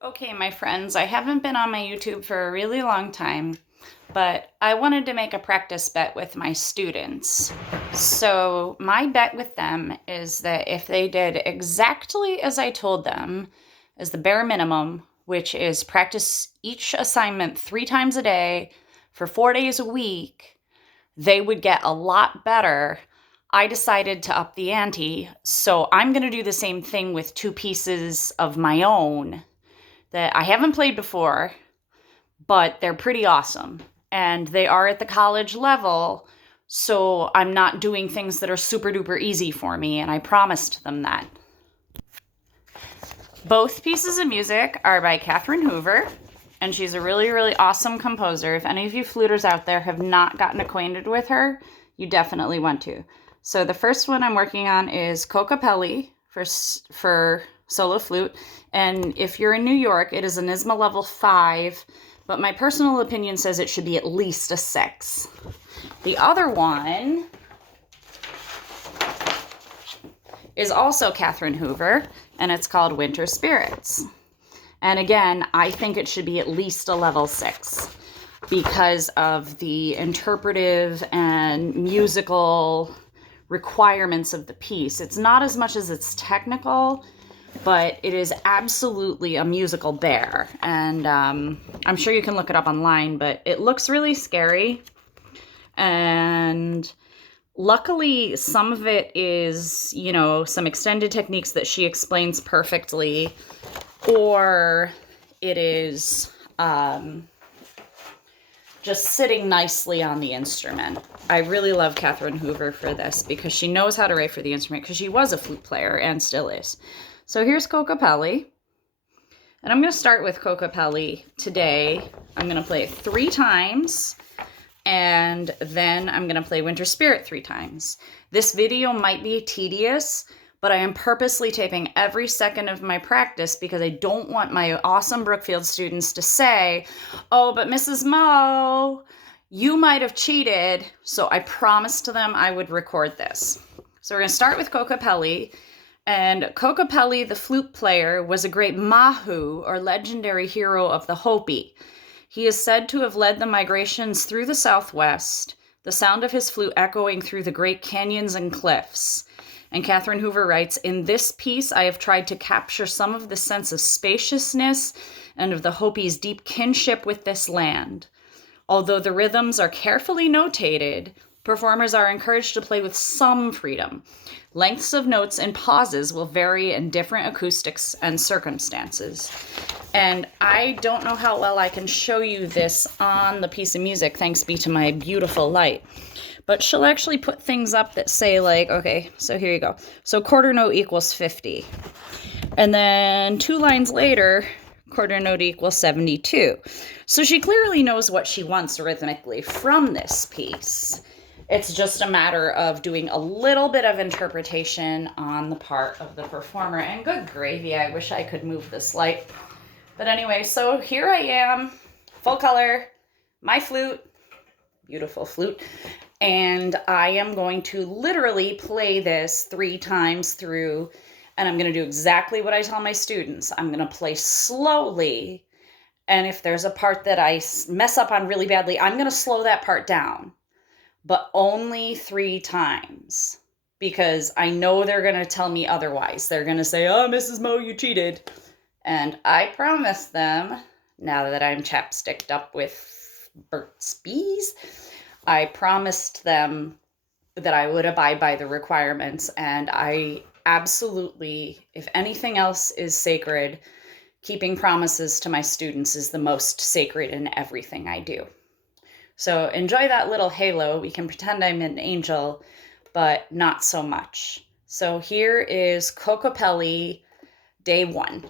Okay, my friends, I haven't been on my YouTube for a really long time, but I wanted to make a practice bet with my students. So, my bet with them is that if they did exactly as I told them, as the bare minimum, which is practice each assignment 3 times a day for 4 days a week, they would get a lot better. I decided to up the ante, so I'm going to do the same thing with 2 pieces of my own that I haven't played before, but they're pretty awesome. And they are at the college level, so I'm not doing things that are super duper easy for me, and I promised them that. Both pieces of music are by Catherine Hoover, and she's a really, really awesome composer. If any of you fluters out there have not gotten acquainted with her, you definitely want to. So the first one I'm working on is Kolopeli for solo flute. And if you're in New York, it is a NYSMA level 5, but my personal opinion says it should be at least a 6. The other one is also Catherine Hoover, and it's called Winter Spirits. And again, I think it should be at least a level 6 because of the interpretive and musical requirements of the piece. It's not as much as it's technical, but it is absolutely a musical bear. And I'm sure you can look it up online, but it looks really scary. And luckily, some of it is, some extended techniques that she explains perfectly, or it is just sitting nicely on the instrument. I really love Catherine Hoover for this because she knows how to write for the instrument because she was a flute player and still is. So here's Kolopeli. And I'm going to start with Kolopeli today. I'm going to play it 3 times. And then I'm going to play Winter Spirit 3 times. This video might be tedious, but I am purposely taping every second of my practice because I don't want my awesome Brookfield students to say, oh, but Mrs. Mo, you might have cheated. So I promised them I would record this. So we're going to start with Kolopeli. And Kolopeli, the flute player, was a great Mahu, or legendary hero of the Hopi. He is said to have led the migrations through the Southwest, the sound of his flute echoing through the great canyons and cliffs. And Catherine Hoover writes, in this piece, I have tried to capture some of the sense of spaciousness and of the Hopi's deep kinship with this land. Although the rhythms are carefully notated, performers are encouraged to play with some freedom. Lengths of notes and pauses will vary in different acoustics and circumstances. And I don't know how well I can show you this on the piece of music, thanks be to my beautiful light. But she'll actually put things up that say like, okay, so here you go. So quarter note equals 50. And then 2 lines later, quarter note equals 72. So she clearly knows what she wants rhythmically from this piece. It's just a matter of doing a little bit of interpretation on the part of the performer. And good gravy, I wish I could move this light. But anyway, so here I am, full color, my flute, beautiful flute. And I am going to literally play this 3 times through, and I'm going to do exactly what I tell my students. I'm going to play slowly, and if there's a part that I mess up on really badly, I'm going to slow that part down, but only 3 times, because I know they're going to tell me otherwise. They're going to say, oh, Mrs. Mo, you cheated. And I promise them, now that I'm chapsticked up with Burt's Bees, I promised them that I would abide by the requirements, and I absolutely, if anything else is sacred, keeping promises to my students is the most sacred in everything I do. So enjoy that little halo. We can pretend I'm an angel, but not so much. So here is Kolopeli, day 1,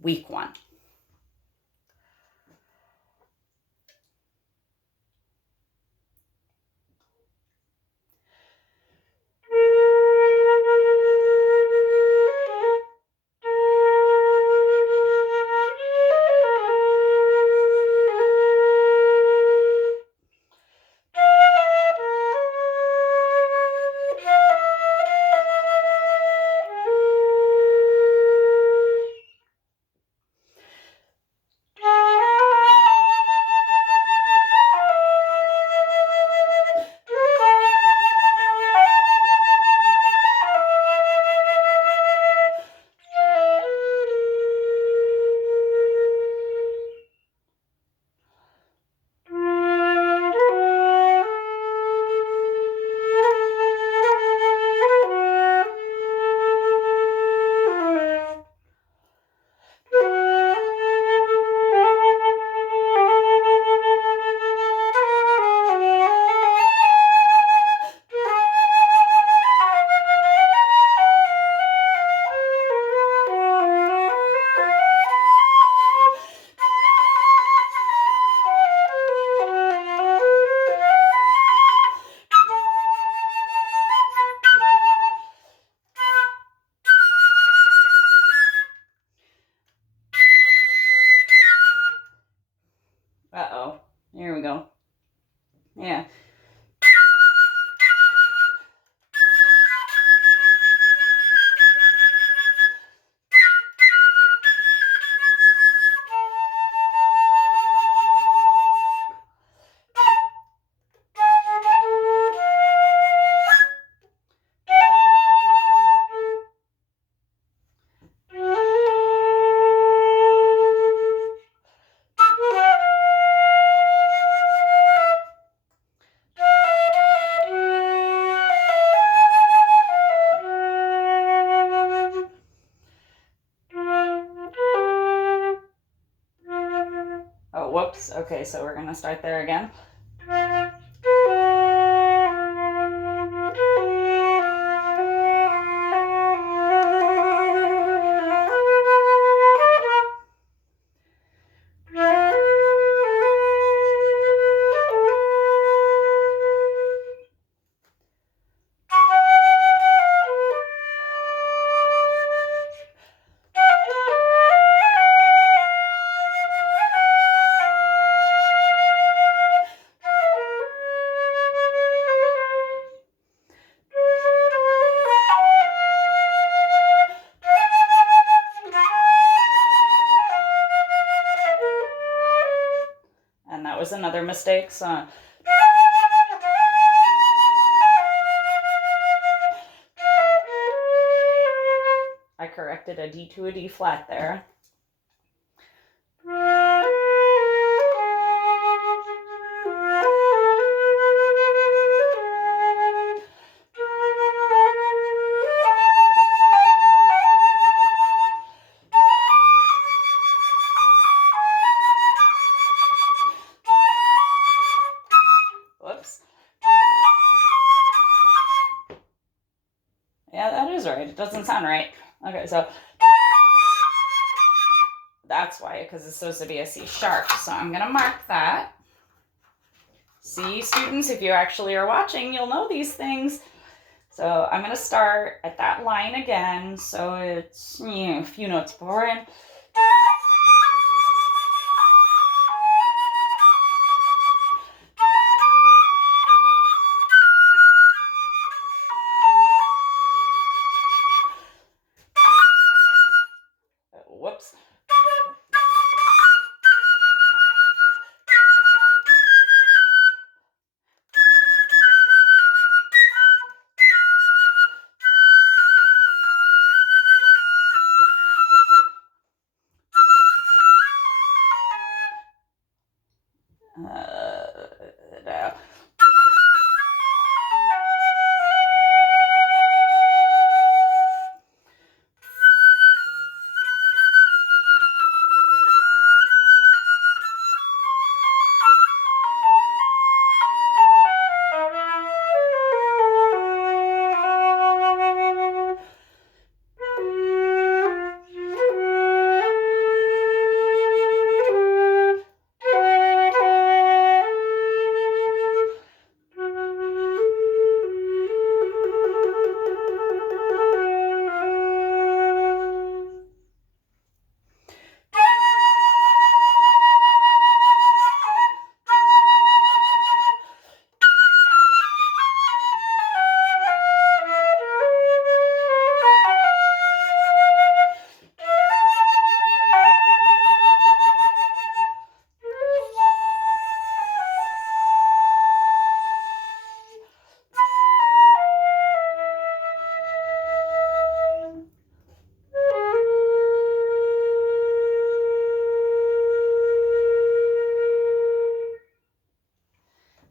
week 1. we go. Yeah. Oh, whoops. Okay, so we're gonna start there again. And that was another mistake, so I corrected a D to a D flat there. Whoops. Yeah, that is right. It doesn't sound right. Okay, so that's why, because it's supposed to be a C sharp. So I'm going to mark that. See, students, if you actually are watching, you'll know these things. So I'm going to start at that line again. So it's a few notes before and whoops. No.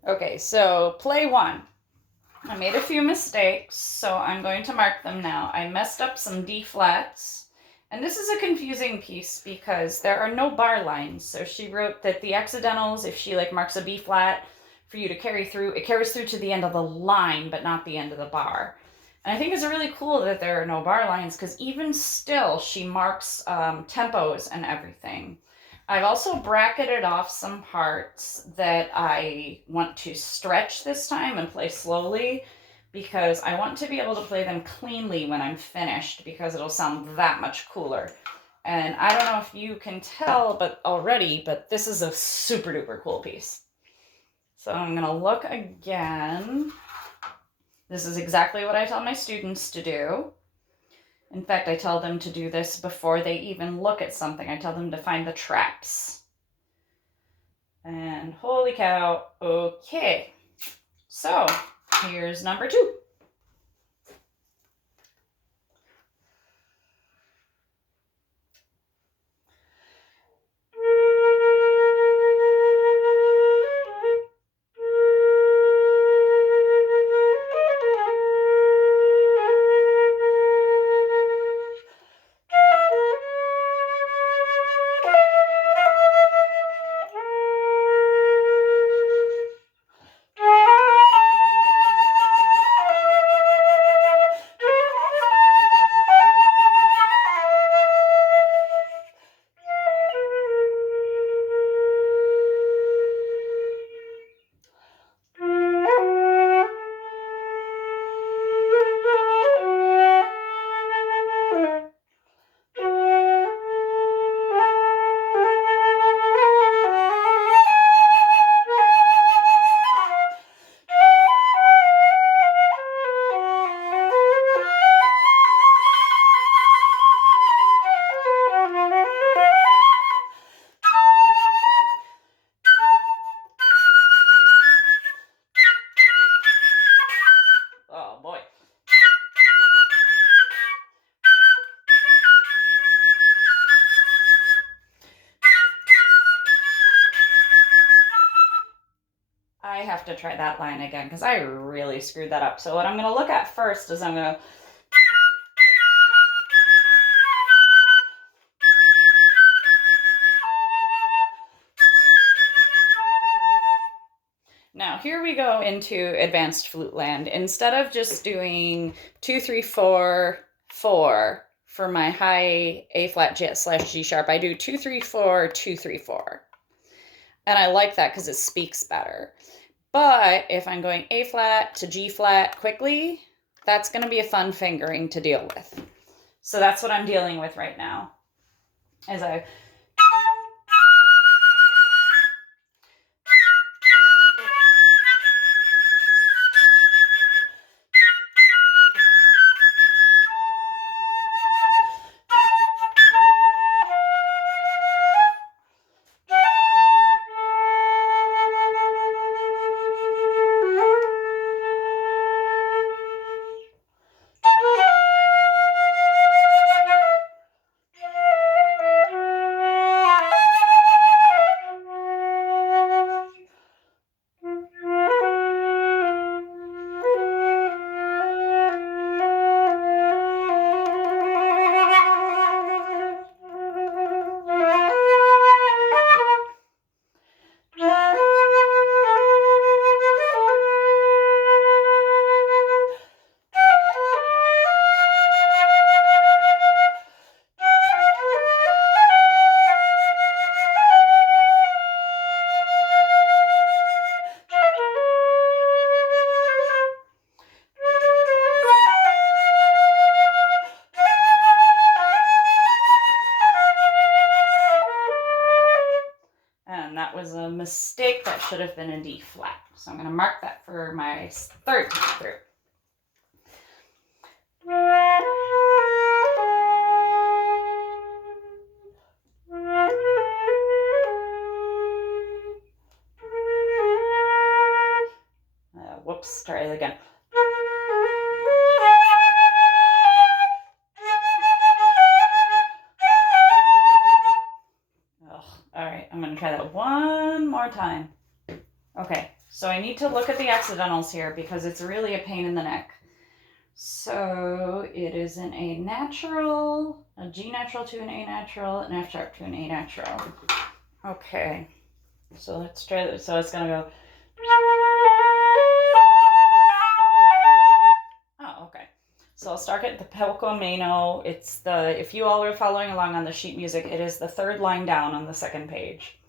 Okay, so play one. I made a few mistakes, so I'm going to mark them now. I messed up some D flats, and this is a confusing piece because there are no bar lines. So she wrote that the accidentals, if she like marks a B flat for you to carry through, it carries through to the end of the line, but not the end of the bar. And I think it's really cool that there are no bar lines because even still, she marks tempos and everything. I've also bracketed off some parts that I want to stretch this time and play slowly because I want to be able to play them cleanly when I'm finished because it'll sound that much cooler. And I don't know if you can tell but this is a super duper cool piece. So I'm going to look again. This is exactly what I tell my students to do. In fact, I tell them to do this before they even look at something. I tell them to find the traps. And holy cow, okay. So here's number 2. Oh boy. I have to try that line again because I really screwed that up. So what I'm going to look at first is I'm going to Now, here we go into advanced flute land. Instead of just doing 2, 3, 4, 4 for my high A flat / G sharp, I do 2, 3, 4, 2, 3, 4. And I like that because it speaks better. But if I'm going A flat to G flat quickly, that's going to be a fun fingering to deal with. So that's what I'm dealing with right now. As I that was a mistake. That should have been a D flat. So I'm going to mark that for my third time through. Whoops, try it again. All right, I'm going to try that one more time. Okay, so I need to look at the accidentals here because it's really a pain in the neck. So it is an A natural, a G natural to an A natural, an F sharp to an A natural. Okay, so let's try this. So it's going to go. Oh, okay. So I'll start at the poco meno. It's the, if you all are following along on the sheet music, it is the third line down on the second page.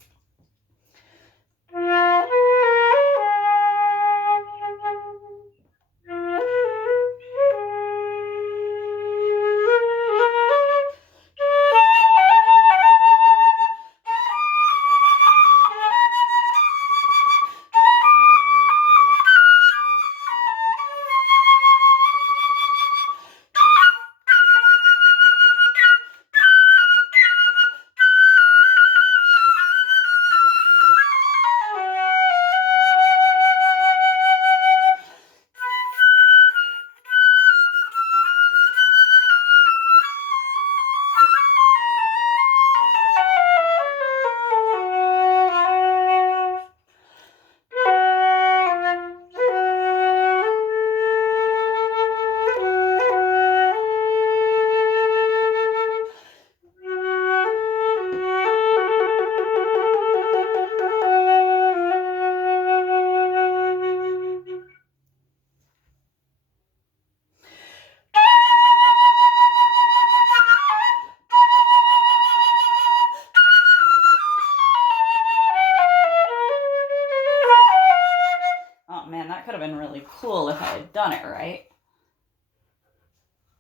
really cool if I had done it right.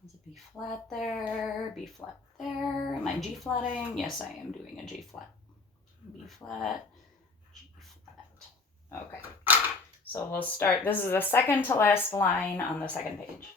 Is it B flat there, B flat there? Am I G flatting? Yes, I am doing a G flat. B flat, G flat. Okay, so we'll start. This is the second to last line on the second page.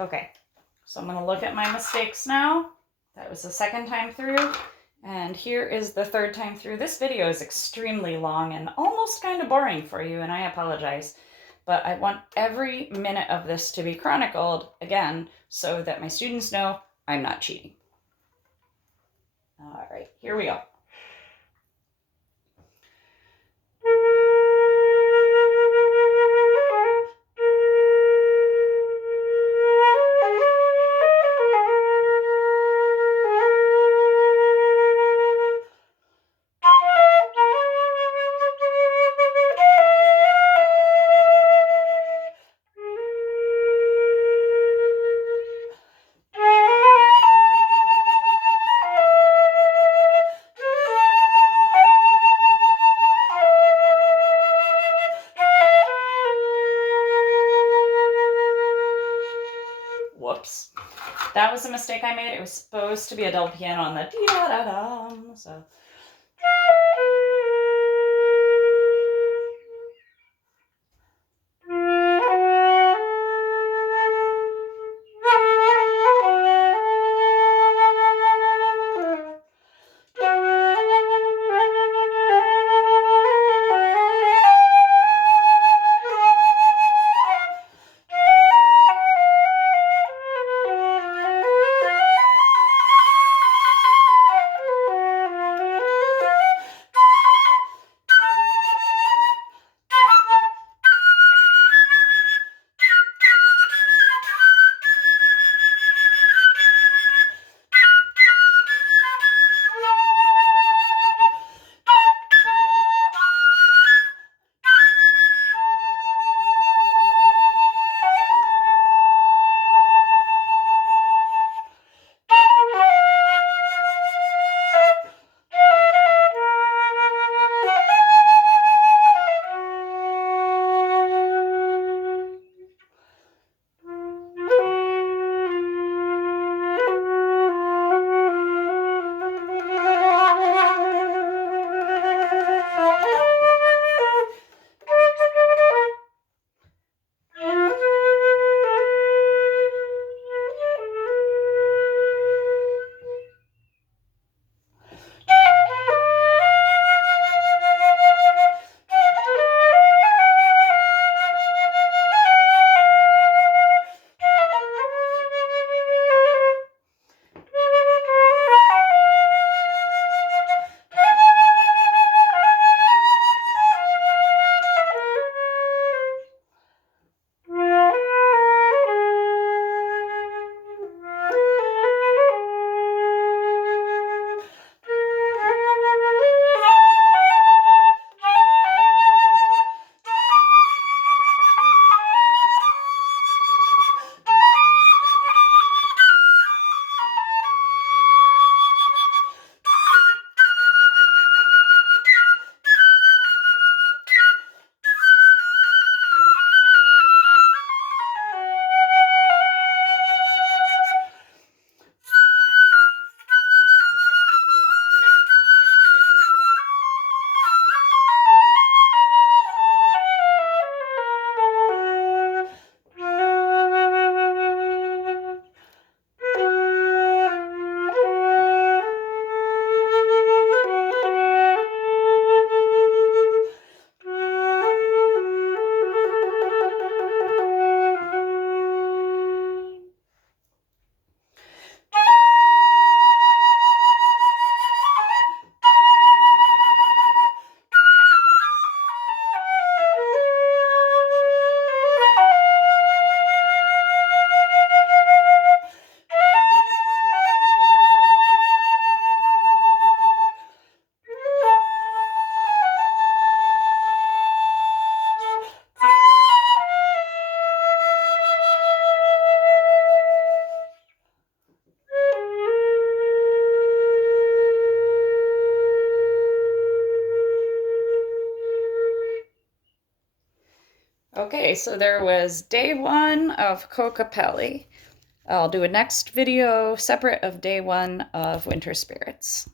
Okay, so I'm going to look at my mistakes now. That was the second time through, and here is the third time through. This video is extremely long and almost kind of boring for you, and I apologize, but I want every minute of this to be chronicled again so that my students know I'm not cheating. All right, here we go. Whoops. That was a mistake I made. It was supposed to be a double piano on the dee-da-da-dum, so. Okay, so there was day 1 of Kolopeli. I'll do a next video separate of day 1 of Winter Spirits.